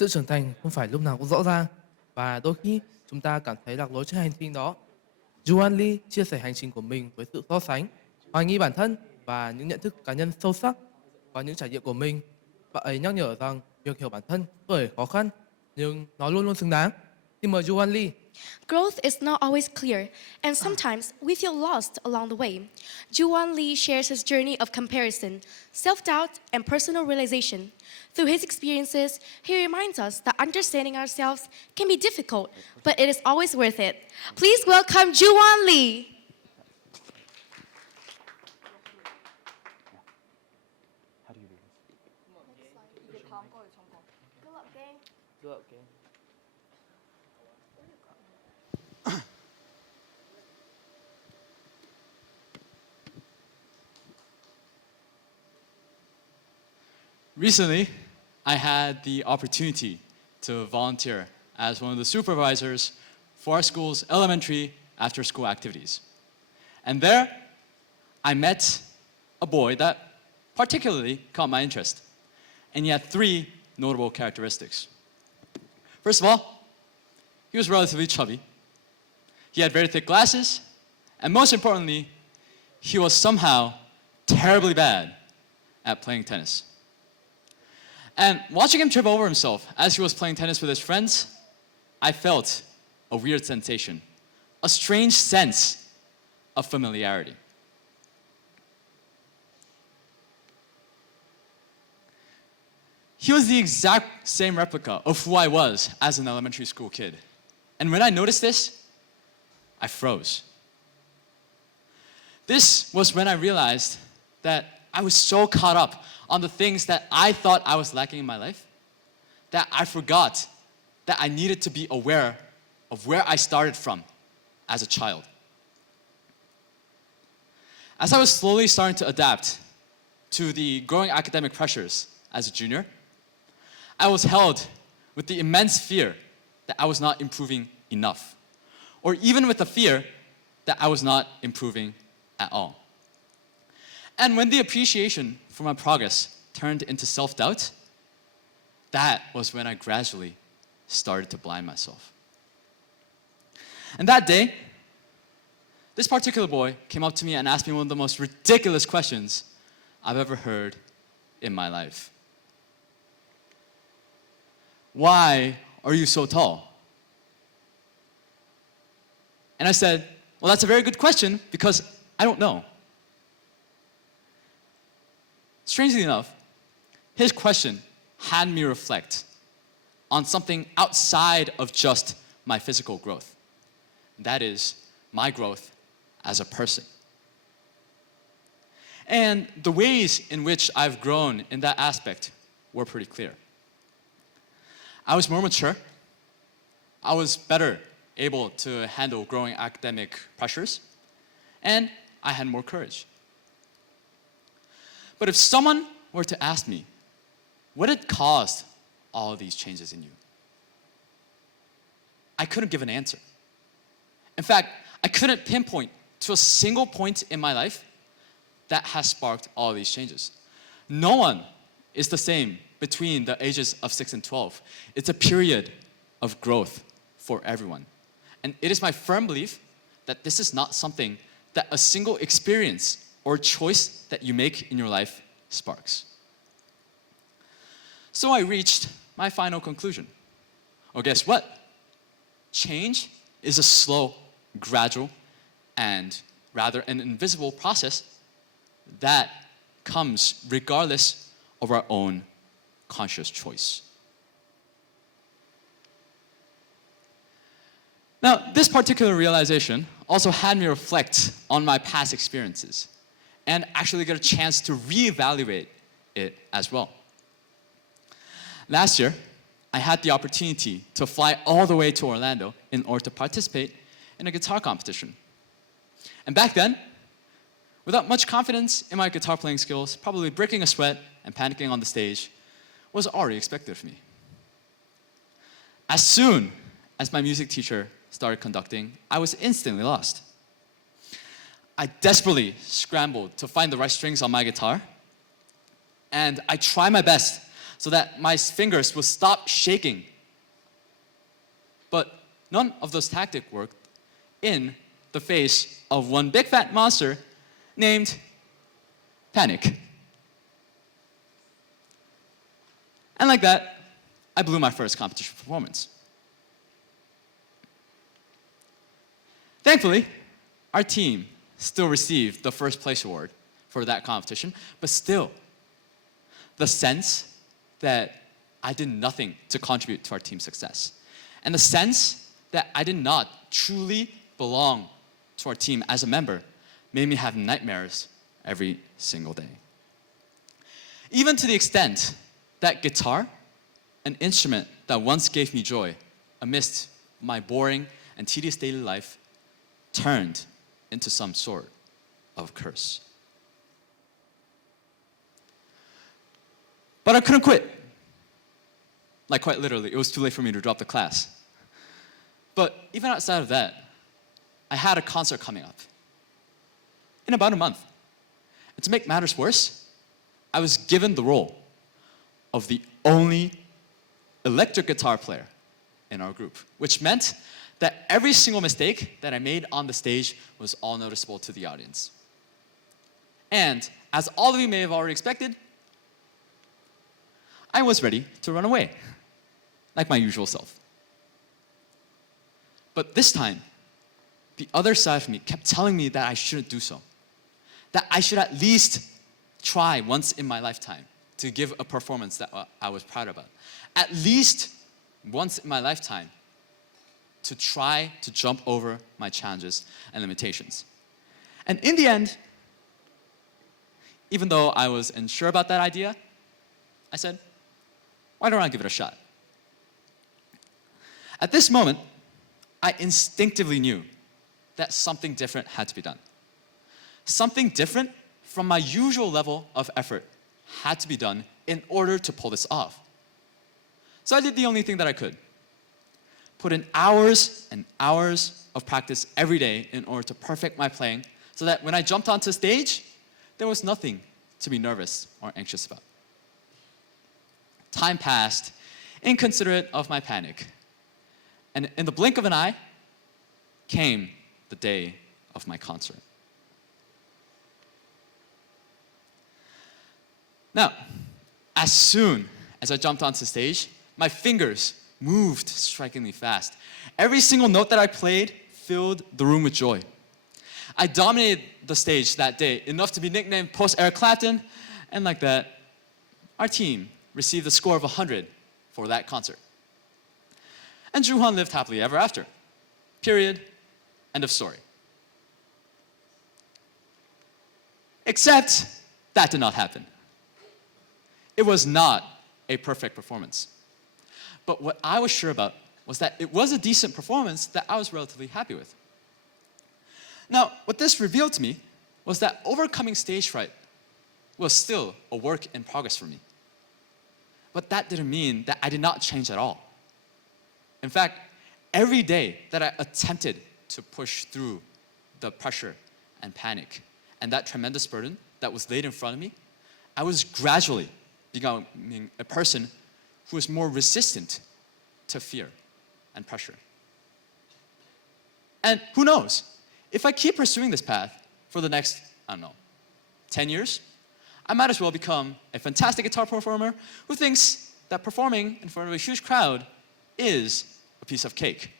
Sự trưởng thành không phải lúc nào cũng rõ ràng và đôi khi chúng ta cảm thấy lạc lối trên hành trình đó. Juhwan Lee chia sẻ hành trình của mình với sự so sánh, hoài nghi bản thân và những nhận thức cá nhân sâu sắc qua những trải nghiệm của mình. Bạn ấy nhắc nhở rằng việc hiểu bản thân có thể khó khăn, nhưng nó luôn luôn xứng đáng. Xin mời Juhwan Lee. Growth is not always clear, and sometimes we feel lost along the way. Juhwan Lee shares his journey of comparison, self-doubt, and personal realization. Through his experiences, he reminds us that understanding ourselves can be difficult, but it is always worth it. Please welcome Juhwan Lee. Recently, I had the opportunity to volunteer as one of the supervisors for our school's elementary after-school activities. And there, I met a boy that particularly caught my interest. And he had three notable characteristics. First of all, he was relatively chubby. He had very thick glasses, and most importantly, he was somehow terribly bad at playing tennis. And watching him trip over himself as he was playing tennis with his friends, I felt a weird sensation, a strange sense of familiarity. He was the exact same replica of who I was as an elementary school kid. And when I noticed this, I froze. This was when I realized that I was so caught up on the things that I thought I was lacking in my life that I forgot that I needed to be aware of where I started from as a child. As I was slowly starting to adapt to the growing academic pressures as a junior, I was held with the immense fear that I was not improving enough, or even with the fear that I was not improving at all. And when the appreciation for my progress turned into self-doubt, that was when I gradually started to blind myself. And that day, this particular boy came up to me and asked me one of the most ridiculous questions I've ever heard in my life. Why are you so tall? And I said, well, that's a very good question because I don't know. Strangely enough, his question had me reflect on something outside of just my physical growth. That is, my growth as a person. And the ways in which I've grown in that aspect were pretty clear. I was more mature. I was better able to handle growing academic pressures. And I had more courage. But if someone were to ask me, what had caused all these changes in you? I couldn't give an answer. In fact, I couldn't pinpoint to a single point in my life that has sparked all these changes. No one is the same between the ages of 6 and 12. It's a period of growth for everyone. And it is my firm belief that this is not something that a single experience or choice that you make in your life sparks. So I reached my final conclusion. Oh, guess what? Change is a slow, gradual, and rather an invisible process that comes regardless of our own conscious choice. Now, this particular realization also had me reflect on my past experiences and actually get a chance to reevaluate it as well. Last year, I had the opportunity to fly all the way to Orlando in order to participate in a guitar competition. And back then, without much confidence in my guitar playing skills, probably breaking a sweat and panicking on the stage was already expected of me. As soon as my music teacher started conducting, I was instantly lost. I desperately scrambled to find the right strings on my guitar, and I tried my best so that my fingers would stop shaking. But none of those tactics worked in the face of one big fat monster named panic. And like that, I blew my first competition performance. Thankfully, our team still received the first place award for that competition, but still, the sense that I did nothing to contribute to our team's success, and the sense that I did not truly belong to our team as a member made me have nightmares every single day. Even to the extent that guitar, an instrument that once gave me joy amidst my boring and tedious daily life, turned into some sort of curse. But I couldn't quit. Like quite literally, it was too late for me to drop the class. But even outside of that, I had a concert coming up in about a month. And to make matters worse, I was given the role of the only electric guitar player in our group, which meant that every single mistake that I made on the stage was all noticeable to the audience. And as all of you may have already expected, I was ready to run away, like my usual self. But this time, the other side of me kept telling me that I shouldn't do so, that I should at least try once in my lifetime to give a performance that I was proud about. At least once in my lifetime to try to jump over my challenges and limitations. And in the end, even though I was unsure about that idea, I said, why don't I give it a shot? At this moment, I instinctively knew that something different had to be done. Something different from my usual level of effort had to be done in order to pull this off. So I did the only thing that I could. Put in hours and hours of practice every day in order to perfect my playing so that when I jumped onto stage, there was nothing to be nervous or anxious about. Time passed, inconsiderate of my panic. And in the blink of an eye, came the day of my concert. Now, as soon as I jumped onto stage, my fingers moved strikingly fast. Every single note that I played filled the room with joy. I dominated the stage that day, enough to be nicknamed Post-Eric Clapton, and like that, our team received a score of 100 for that concert. And Juhwan lived happily ever after. Period. End of story. Except that did not happen. It was not a perfect performance. But what I was sure about was that it was a decent performance that I was relatively happy with. Now, what this revealed to me was that overcoming stage fright was still a work in progress for me. But that didn't mean that I did not change at all. In fact, every day that I attempted to push through the pressure and panic and that tremendous burden that was laid in front of me, I was gradually becoming a person who was more resistant to fear and pressure. And who knows, if I keep pursuing this path for the next, 10 years, I might as well become a fantastic guitar performer who thinks that performing in front of a huge crowd is a piece of cake.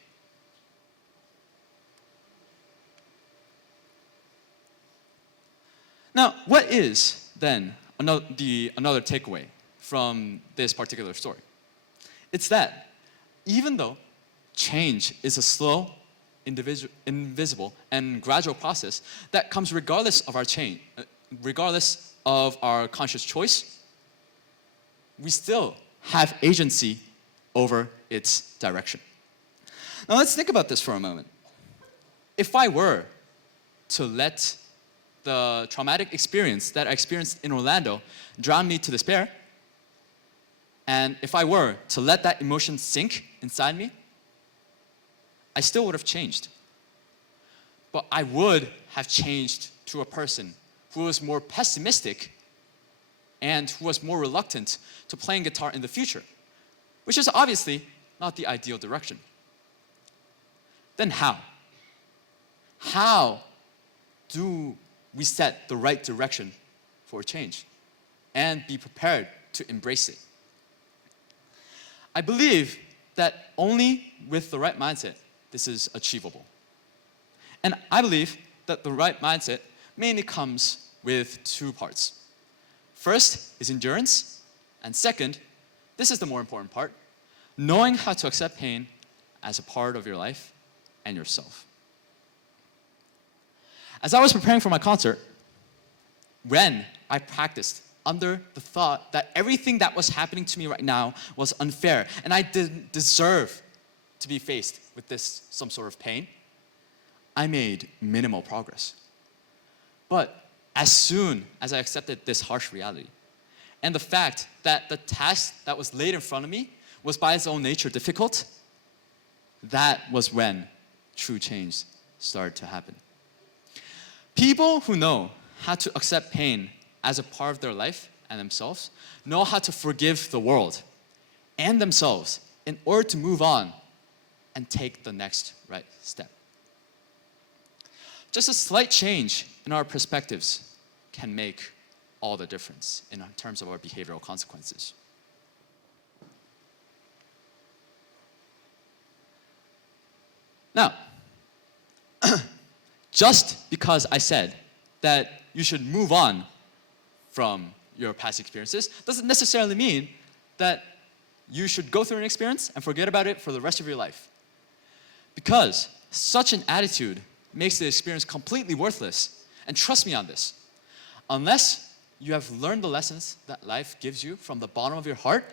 Now, what is then another takeaway from this particular story? It's that even though change is a slow, invisible, and gradual process that comes regardless of regardless of our conscious choice, we still have agency over its direction. Now let's think about this for a moment. If I were to let the traumatic experience that I experienced in Orlando drown me to despair, and if I were to let that emotion sink inside me, I still would have changed. But I would have changed to a person who was more pessimistic and who was more reluctant to playing guitar in the future, which is obviously not the ideal direction. Then how? How do we set the right direction for change and be prepared to embrace it? I believe that only with the right mindset, this is achievable. And I believe that the right mindset mainly comes with two parts. First is endurance, and second, this is the more important part, knowing how to accept pain as a part of your life and yourself. As I was preparing for my concert, when I practiced under the thought that everything that was happening to me right now was unfair and I didn't deserve to be faced with some sort of pain, I made minimal progress. But as soon as I accepted this harsh reality and the fact that the task that was laid in front of me was by its own nature difficult, that was when true change started to happen. People who know how to accept pain as a part of their life and themselves know how to forgive the world and themselves in order to move on and take the next right step. Just a slight change in our perspectives can make all the difference in terms of our behavioral consequences. Now, just because I said that you should move on from your past experiences doesn't necessarily mean that you should go through an experience and forget about it for the rest of your life. Because such an attitude makes the experience completely worthless. And trust me on this, unless you have learned the lessons that life gives you from the bottom of your heart,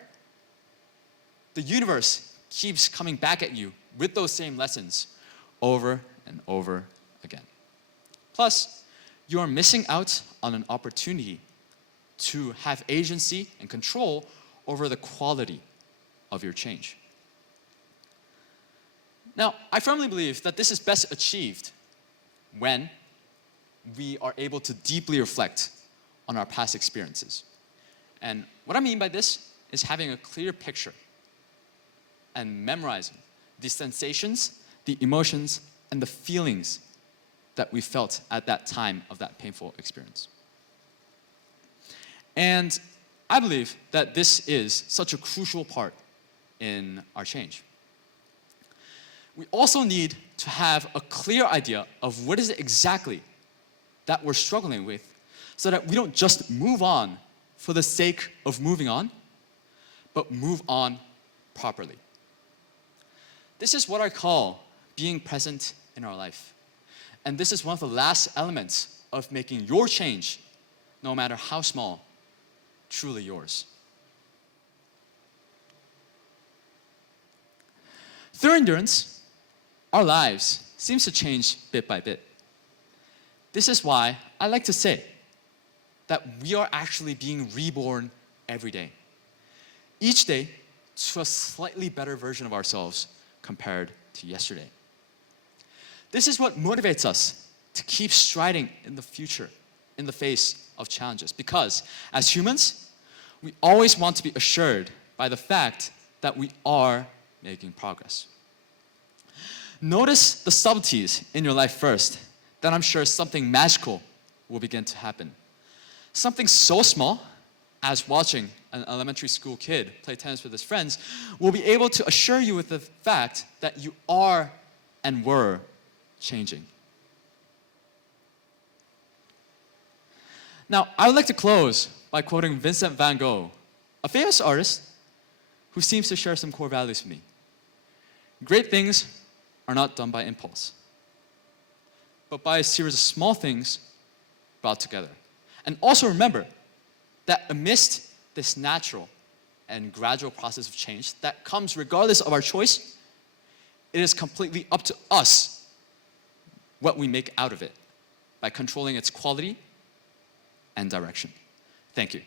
the universe keeps coming back at you with those same lessons over and over again. Plus, you are missing out on an opportunity to have agency and control over the quality of your change. Now, I firmly believe that this is best achieved when we are able to deeply reflect on our past experiences. And what I mean by this is having a clear picture and memorizing the sensations, the emotions, and the feelings that we felt at that time of that painful experience. And I believe that this is such a crucial part in our change. We also need to have a clear idea of what is it exactly that we're struggling with so that we don't just move on for the sake of moving on, but move on properly. This is what I call being present in our life. And this is one of the last elements of making your change, no matter how small, truly yours. Through endurance, our lives seems to change bit by bit. This is why I like to say that we are actually being reborn every day. Each day to a slightly better version of ourselves compared to yesterday. This is what motivates us to keep striding in the future, in the face of challenges. Because as humans, we always want to be assured by the fact that we are making progress. Notice the subtleties in your life first, then I'm sure something magical will begin to happen. Something so small as watching an elementary school kid play tennis with his friends will be able to assure you with the fact that you are and were changing. Now, I would like to close by quoting Vincent van Gogh, a famous artist who seems to share some core values with me. Great things are not done by impulse, but by a series of small things brought together. And also remember that amidst this natural and gradual process of change that comes regardless of our choice, it is completely up to us what we make out of it by controlling its quality and direction. Thank you.